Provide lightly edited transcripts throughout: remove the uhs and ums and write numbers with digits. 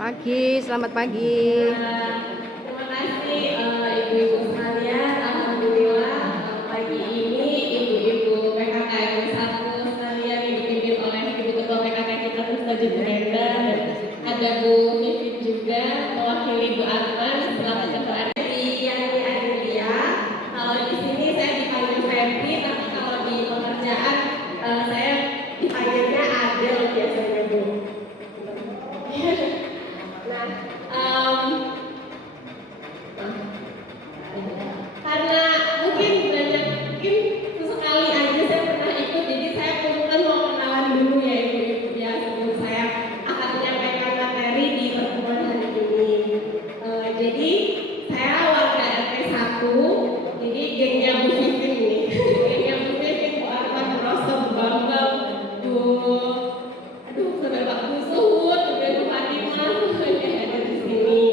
Pagi, selamat pagi. Terima kasih ibu-ibu sekalian. Alhamdulillah pagi ini ibu-ibu PKKMB 1 sekalian dipimpin oleh Ibu Ketua PKK kita Ustaz Brenda. Ada Bu Vivit juga mewakili Bu Arman selaku Ketua RT Yani Adelia. Kalau di sini saya dipanggil Febri, tapi kalau di pekerjaan saya dipanggilnya Adel biasanya Bu. Karena mungkin sesekali aja saya pernah ikut, jadi saya kebetulan mau kenalan dulu ya ibu-ibu ya sebelum saya akan menyampaikan materi di pertemuan hari ini. Jadi saya warga RT 1, jadi gengnya Bu Vivin ini, gengnya Bu Vivin, Bu Arman, Bu Rosto, Bu Bambang, sampai Pak Bu Suhud, Bu Fatimah, semuanya ada di sini.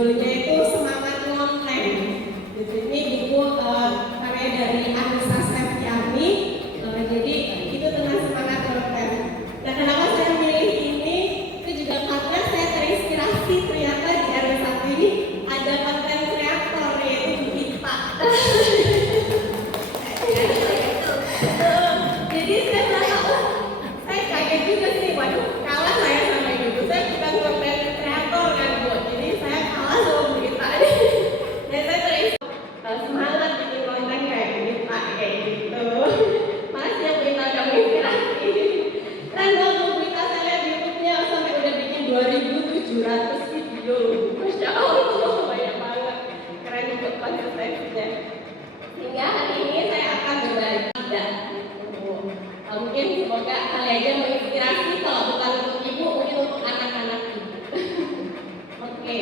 judulnya itu Semangat Ngonten. Ini buku karya dari Anissa Septiani. Jadi itu tentang semangat ngonten. Nah, kenapa saya milih ini? Itu juga karena saya terinspirasi ternyata di RW1 ini ada konten kreator yaitu Bu Ita. Jadi saya merasa, saya kaget juga sih, waduh kalah saya sama ibu. Saya bukan konten kreator kan Bu, jadi saya kalah sama Bu Ita. Dan saya terinspirasi semangat bikin konten kayak Bu Ita kayak gitu. Makasih ya Bu Ita udah menginspirasi. Keren banget Bu Ita, saya lihat di YouTube-nya sampai udah bikin 2.700 video. Masya Allah, banyak banget. Keren untuk konsistensinya. Hingga hari ini saya akan berbagi. Mungkin semoga kali aja menginspirasi, kalau bukan untuk ibu, mungkin untuk anak-anak ibu. Oke.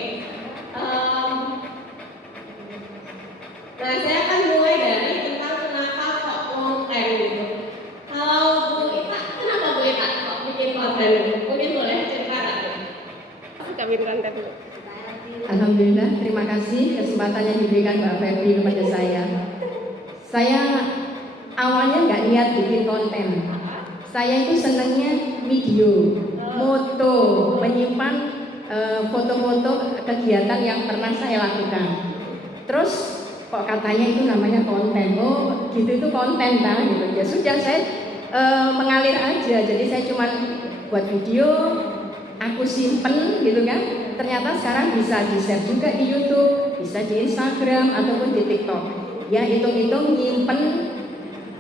Nah, saya akan mulai dari tentang kenapa kok konten gitu. Kalau Bu Ita, kenapa Bu Ita kok bikin konten? Mungkin boleh cerita nggak? Suka bikin konten dulu. Alhamdulillah, terima kasih kesempatan yang diberikan Mbak Febri kepada saya. Saya awalnya nggak niat bikin konten. Saya itu senangnya video, moto, menyimpan foto-foto kegiatan yang pernah saya lakukan. Terus kok katanya itu namanya konten, oh gitu itu konten kan gitu. Ya sudah saya mengalir aja, jadi saya cuma buat video, aku simpen gitu kan. Ternyata sekarang bisa di-share juga di YouTube, bisa di Instagram ataupun di TikTok. Ya hitung-hitung nyimpen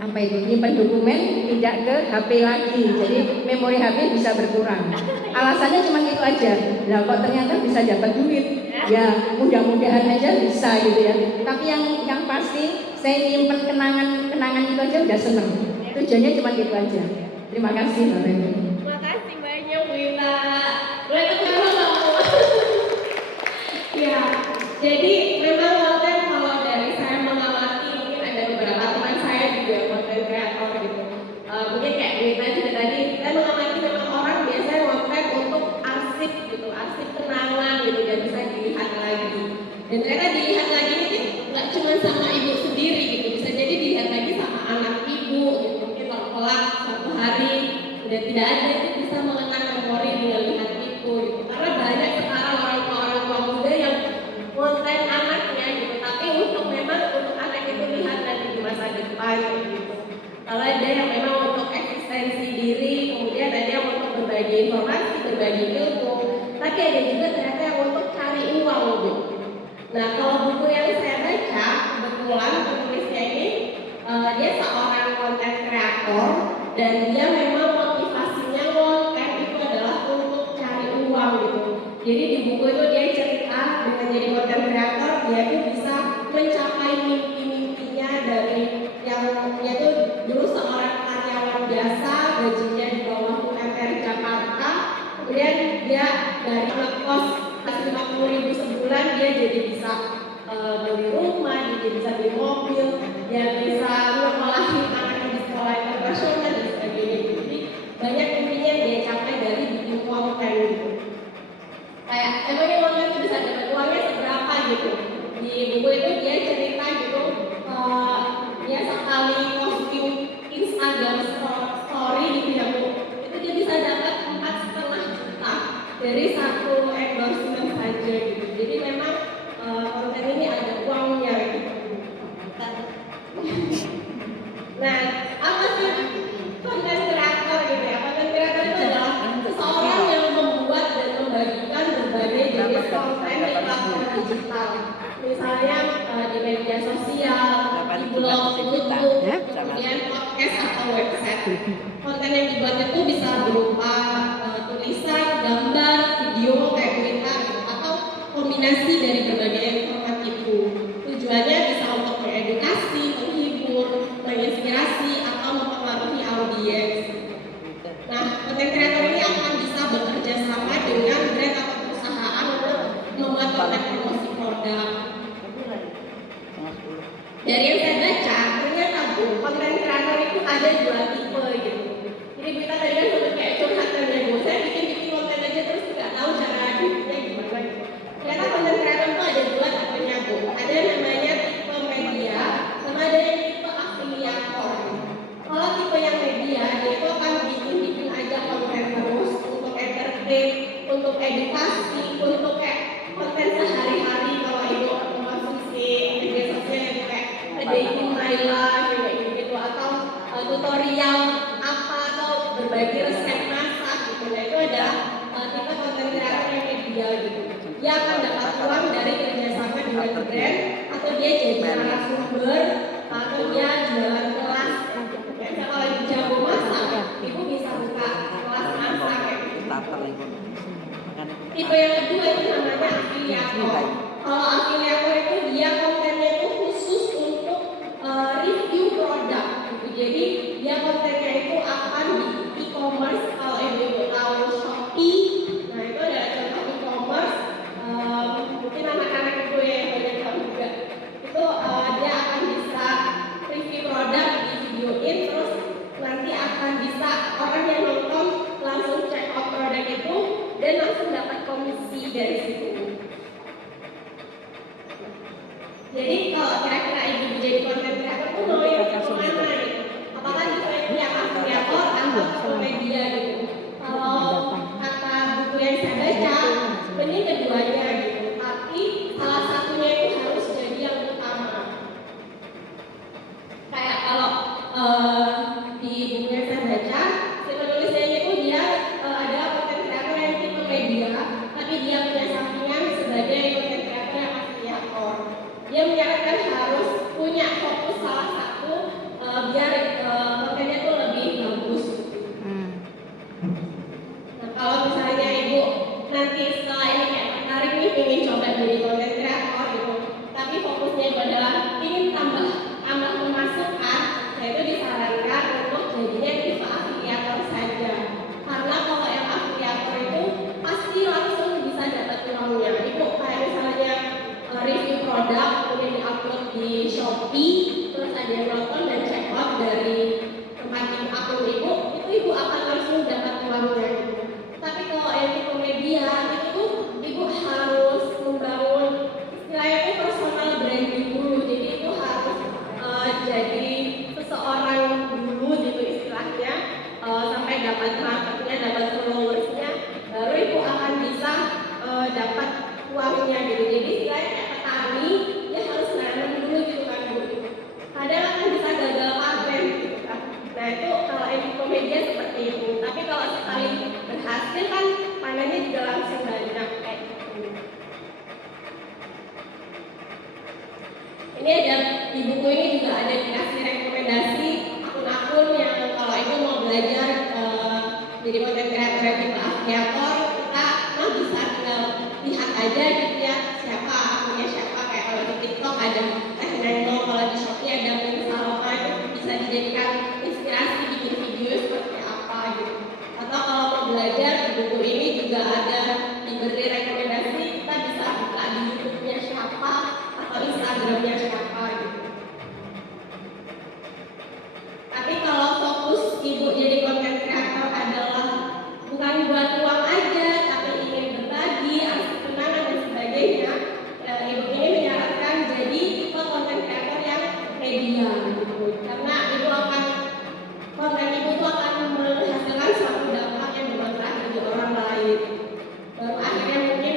nyimpen dokumen tidak ke HP lagi, jadi memori HP bisa berkurang. Alasannya cuma itu aja. Nah kok ternyata bisa dapat duit, ya mudah-mudahan aja bisa gitu ya. Tapi yang pasti saya nyimpen kenangan itu aja udah seneng. Tujuannya cuma itu aja. Terima kasih Mbak Febri. Makasih banyak Bu Ita. Boleh tepuk tangan nggak Bu? Ya, jadi memang konten kalau dari saya mengamati, mungkin ada beberapa teman saya juga konten kreator gitu. Mungkin kayak Bu Ita juga tadi, saya mengamati memang orang biasanya konten untuk arsip gitu, arsip kenangan gitu, dan bisa dilihat lagi. Dan ternyata dilihat lagi ini nggak cuma sama ibu sendiri gitu, bisa jadi dilihat lagi sama anak ibu gitu. Mungkin kalau kelak suatu hari udah tidak ada, itu bisa mengenang memori dengan lihat itu gitu. Karena banyak sekarang orang tua muda yang konten anaknya gitu, tapi untuk memang untuk anak itu lihat nanti di masa depan gitu. Kalau ada yang memang untuk eksistensi diri, kemudian ada yang untuk berbagi informasi, berbagi ilmu, tapi ada juga ternyata yang untuk cari uang gitu. Nah, kalau buku yang saya baca, kebetulan penulisnya ini dia seorang konten kreator dan dia memang motivasinya konten itu adalah untuk cari uang gitu. Jadi di buku itu dia cerita dengan jadi konten kreator dia tuh bisa mencapai mimpi-mimpinya dari yang dia tuh dulu seorang karyawan biasa, gajinya di bawah UMR Jakarta, kemudian dia dari ngekos 50.000 sebulan dia jadi bisa beli rumah, dia bisa beli mobil, dia bisa ngekolahin anaknya di sekolah internasional dan sebagainya. Jadi banyak mimpinya dia capai dari bikin konten gitu. Kayak emangnya konten itu bisa dapat uangnya seberapa gitu. Di buku itu dia cerita gitu, dia sekali posting Instagram story gitu ya Bu, itu dia bisa dapat 4,5 juta dari satu endorsement saja gitu. Jadi memang konten ini ada uangnya gitu. Nah, apa sih konten kreator gitu ya? Konten kreator itu adalah seseorang yang membuat dan membagikan berbagai jenis konten di platform digital. Misalnya di media sosial, di blog, YouTube, kemudian podcast atau website. Konten yang dibuat itu bisa berupa tulisan, gambar, video kayak berita atau kombinasi dari berbagai format itu. Tujuannya bisa untuk mengedukasi, menghibur, menginspirasi atau mempengaruhi audiens. Nah, konten kreator ini akan bisa bekerja sama dengan brand atau perusahaan untuk membuat konten promosi produk. Dari yang saya baca, ternyata Bu, konten kreator itu ada 2 tipe gitu. Jadi kita tadi kan sempat kayak curhat kan ya Bu, saya bikin konten aja terus nggak tahu cara bikinnya gimana gitu. Ternyata konten kreator tipe yang kedua itu namanya afiliator. Kalau afiliator itu dia kontennya itu khusus untuk review produk gitu. Jadi dia kontennya itu akan di e-commerce. Kalau ibu tahu Shopee, nah itu adalah contoh e-commerce. Mungkin anak-anak itu yang banyak tahu juga. Itu dia akan bisa review produk di videoin, terus nanti akan bisa orang yang nonton langsung check out produk itu dan langsung dapat komisi dari situ. Jadi kalau kira-kira ibu jadi konten kreator tuh mau yang kemana gitu? Apakah itu yang afiliator atau media gitu? Kalau kata buku yang saya baca, mending keduanya gitu. Tapi salah satunya itu harus jadi yang utama. Kayak kalau di buku yang saya baca, si penulisnya itu dia adalah konten kreator yang tipe media, tapi dia punya sampingan sebagai konten kreator yang afiliator. Dia menyarankan harus punya fokus salah satu biar kontennya itu lebih bagus. Nah kalau misalnya ibu nanti setelah ini kayak tertarik nih ingin coba jadi konten kreator gitu, tapi fokusnya itu adalah ingin tambah pemasukan, nah itu disarankan untuk jadinya tipe afiliator saja. Karena kalau yang afiliator itu pasti langsung bisa dapat uangnya. Ibu kayak misalnya review produk kemudian diupload di Shopee, terus ada yang nonton dan check out dari tempat akun ibu, itu ibu akan langsung dapat uangnya. Tapi kalau yang tipe media itu ibu harus membangun istilahnya itu personal branding dulu. Jadi itu harus jadi seseorang dulu gitu istilahnya, sampai dapat marketnya, dapat followersnya, baru ibu akan bisa dapat uangnya gitu. Jadi istilahnya kayak petani, dia harus nanam dulu gitu kan Bu. Kadang akan bisa gagal panen gitu kan. Nah itu kalau media seperti itu. Tapi kalau sekali berhasil kan panennya juga langsung banyak kayak gitu. Ini ada di buku ini juga ada dikasih rekomendasi akun-akun yang kalau ibu mau belajar jadi konten kreator yang tipe afiliator, kita bisa tinggal lihat aja gitu ya siapa akunnya siapa. Kayak kalau di TikTok ada Teh Neno, kalau di Shopee ada Min Saloma, itu bisa dijadikan inspirasi bikin video seperti apa gitu. Atau kalau mau belajar di buku ini juga ada diberi rekomendasi, kita bisa buka di YouTube-nya siapa atau Instagram-nya siapa gitu. Tapi kalau fokus ibu jadi konten kreator adalah bukan buat uang aja, tapi ingin berbagi, asik kenangan dan sebagainya, ibu ini menyarankan jadi tipe konten kreator yang media gitu. Karena konten ibu itu akan menghasilkan suatu dampak yang bermanfaat bagi orang lain. Baru akhirnya mungkin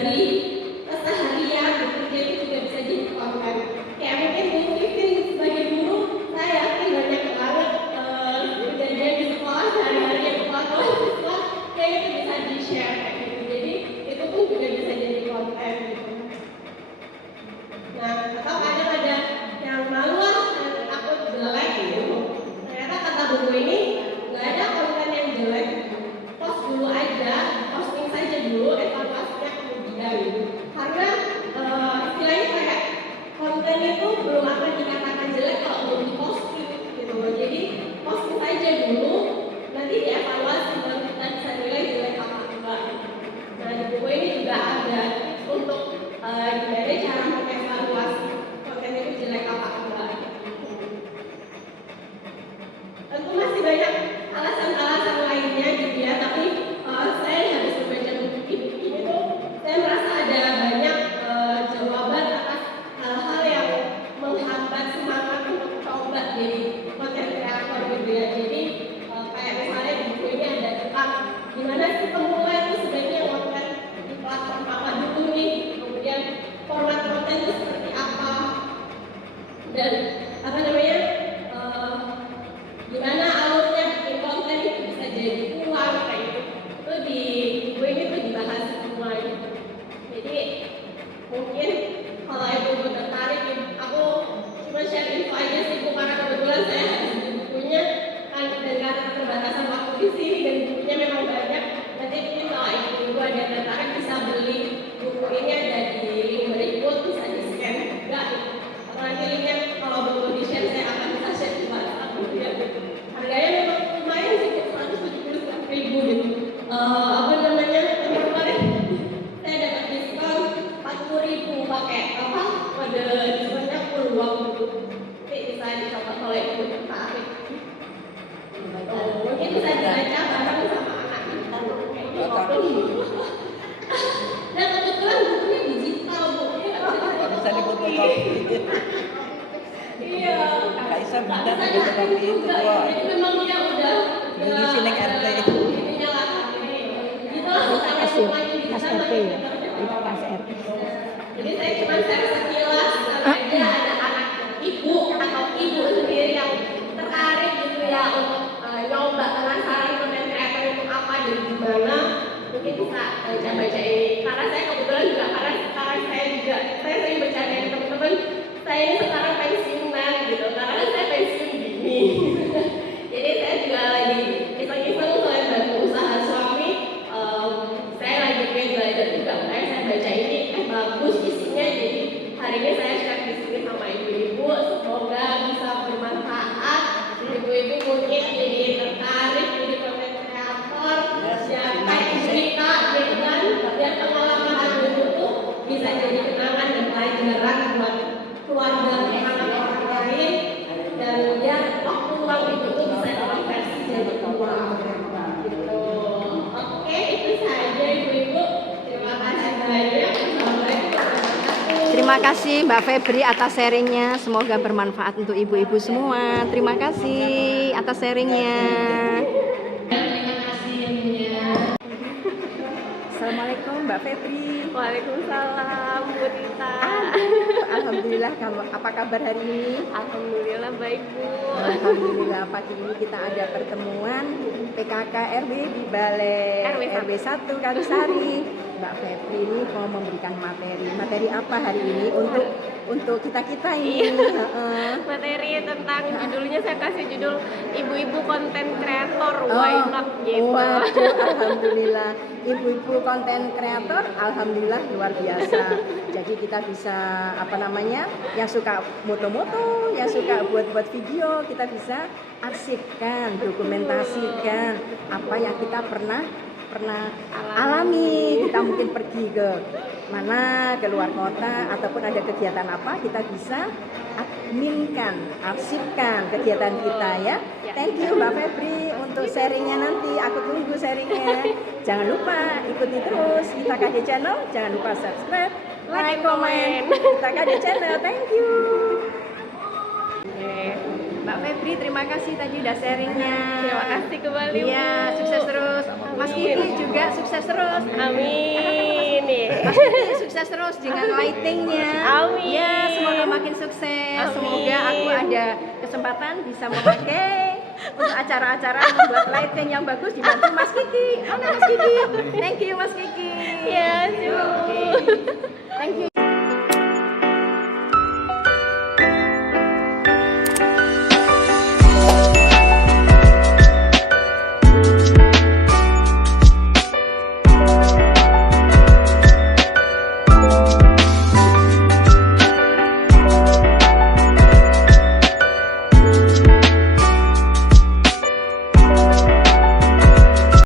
dari keseharian bekerja itu juga bisa jadi konten. Kayak mungkin Bu Titin sebagai guru, saya yakin banyak banget kejadian di sekolah sehari-hari yang kepala siswa kayak itu bisa di-share kayak gitu. Jadi itu pun juga bisa jadi konten gitu. Nah, atau kadang ada yang malu lah dan takut jelek gitu. Ternyata kata buku ini nggak ada konten yang jelek. Post dulu aja, posting saja dulu, evaluasinya kemudian. Karena istilahnya kayak konten itu belum akan dikatakan jelek kalau belum diposting gitu. Jadi posting saja dulu, nanti dievaluasi baru kita bisa nilai jelek apa enggak. Nah di buku ini juga ada untuk gimana cara mengevaluasi konten itu jelek apa enggak. Tentu masih banyak alasan-alasan lainnya gitu ya, tapi saya habis membaca buku ini tuh saya merasa ada banyak jawaban atas hal-hal yang menghambat semangat untuk coba jadi konten kreator gitu ya. Jadi kayak misalnya di buku ini ada tentang gimana sih pemula itu sebaiknya konten di platform apa dulu nih, kemudian format konten itu seperti apa, dan apa namanya gimana alurnya bikin konten itu bisa jadi uang kayak gitu. Itu di buku ini tuh dibahas semua gitu. Jadi mungkin kalau ibu tertarik, aku cuma share info aja sih Bu, karena kebetulan saya habis beli bukunya kan dengan keterbatasan waktu di sini dan bukunya memang banyak. Nanti mungkin kalau ibu ada yang tertarik bisa beli buku ini, ada di link berikut, bisa di scan juga gitu. Atau nanti linknya kalau belum di share saya akan bisa share di WhatsApp gitu ya. Harganya memang lumayan sih, 179.000 gitu. Apa namanya, kemarin saya dapat diskon 40.000 pakai apa, pada diskonnya peluang gitu. Nanti bisa dicoba kalau ibu tertarik. Mungkin bisa dibaca bareng sama anak gitu. Dan kebetulan bukunya digital, bukunya Bisa difotokopi. Iya. Kaisa bisa difotokopi itu kok. Jadi memang dia udah Di sini RT. ininya lah. Gitu lah soalnya semuanya di sana. Jadi saya cuma share sekilas aja, ada anak ibu atau ibu sendiri yang tertarik gitu ya untuk nyoba, penasaran konten kreator itu apa dan gimana, mungkin bisa baca ini. Karena saya kebetulan juga, karena sekarang saya sering bercanda dengan teman-teman, saya ini sekarang pensiunan gitu, karena saya pensiun gini. Jadi saya juga lagi iseng-iseng selain bantu usaha suami, saya lagi pengen belajar juga. Makanya saya baca ini bagus isinya, jadi hari ini saya share di sini sama ibu-ibu. Semoga bisa bermanfaat. Ibu-ibu mungkin jadi tertarik jadi konten kreator, ya kayak cerita dengan dan pengalaman ibu tuh bisa jadi kenangan dan pelajaran buat keluarga orang lain, dan ya waktu luang itu tuh bisa dikonversi jadi uang gitu. Oke, itu saja ibu-ibu. Terima kasih banyak. Assalamualaikum warahmatullahi wabarakatuh. Terima kasih Mbak Febri atas sharingnya. Semoga bermanfaat untuk ibu-ibu semua. Terima kasih atas sharingnya. Terima kasih ibunya. Assalamualaikum Mbak Febri. Waalaikumsalam Bu Tita. Alhamdulillah, apa kabar hari ini? Alhamdulillah baik Bu. Alhamdulillah, pagi ini kita ada pertemuan PKK RW di Balai RW 1 Kalisari. Mbak Febri ini mau memberikan materi apa hari ini untuk kita ini? Materi tentang judulnya saya kasih judul ibu-ibu konten kreator, why not gitu. Waduh, alhamdulillah, ibu-ibu konten kreator, alhamdulillah luar biasa. Jadi kita bisa yang suka moto-moto, yang suka buat video, kita bisa arsipkan, dokumentasikan apa yang kita pernah alami. Kita mungkin pergi ke mana, ke luar kota, ataupun ada kegiatan apa, kita bisa adminkan, arsipkan kegiatan kita ya. Thank you Mbak Febri untuk sharingnya, nanti aku tunggu sharingnya. Jangan lupa ikuti terus Kita KD Channel, jangan lupa subscribe, like, comment Kita KD Channel. Thank you. Mbak Febri, terima kasih tadi udah sharingnya. Terima kasih kembali. Iya, sukses terus. Mas Kiki juga sukses terus. Amin. Mas Kiki sukses terus dengan lightingnya. Amin. Ya, semoga makin sukses. Amin. Semoga aku ada kesempatan bisa memakai untuk acara-acara membuat lighting yang bagus dibantu Mas Kiki. Mana Mas Kiki? Thank you Mas Kiki. Ya, Oke. Thank you.